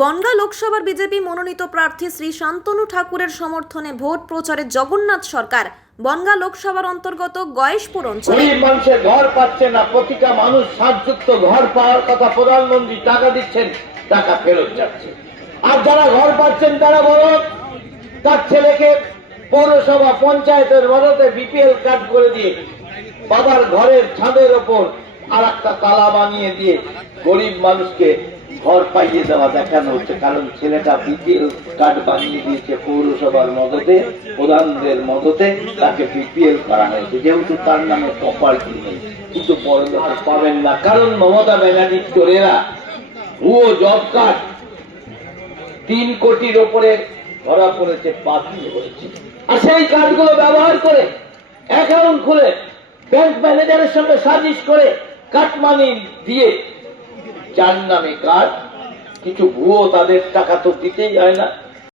বনগাঁ লোকসভার বিজেপি মনোনীত প্রার্থী শ্রী শান্তনু ঠাকুরের সমর্থনে ভোট প্রচারে জগন্নাথ সরকার বনগাঁ লোকসভার অন্তর্গত গয়েশপুর অঞ্চলে মানুষের ঘর পাচ্ছে না। প্রতিটা মানুষ সাজযুক্ত ঘর পাওয়ার কথা, প্রধানমন্ত্রী টাকা দিচ্ছেন, টাকা ফেরত যাচ্ছে। আর যারা ঘর পাচ্ছেন তারা বরং তার ছেলেকে পৌরসভা পঞ্চায়েতের মদতে বিপিএল কার্ড করে দিয়ে বাবার ঘরের ছাদের ওপর আর একটা তালা বানিয়ে দিয়ে গরিব মানুষকে ঘর পাইয়ে দেওয়া দেখানো হচ্ছে। কারণ ছেলেটা বিপিএল কার্ড বানিয়ে দিয়েছে পৌরসভার মদতে, প্রধানদের মদতে তাকে বিপিএল করা হয়েছে, যেহেতু তার নামে প্রপার্টি নেই। কিন্তু বড় লোক পাবেন না, কারণ মমতা ব্যানার্জির চোরেরা ভুয়ো জব কার্ড 3 কোটির ওপরে ধরা পড়েছে, বাতিল হয়েছে। আর সেই কার্ডগুলো ব্যবহার করে অ্যাকাউন্ট খুলে ব্যাংক ম্যানেজারের সঙ্গে সাজিশ করে কাটমানি দিয়ে যার নামে কার্ড, কিছু ভুয়ো, তাদের টাকা তো দিতেই হয় না,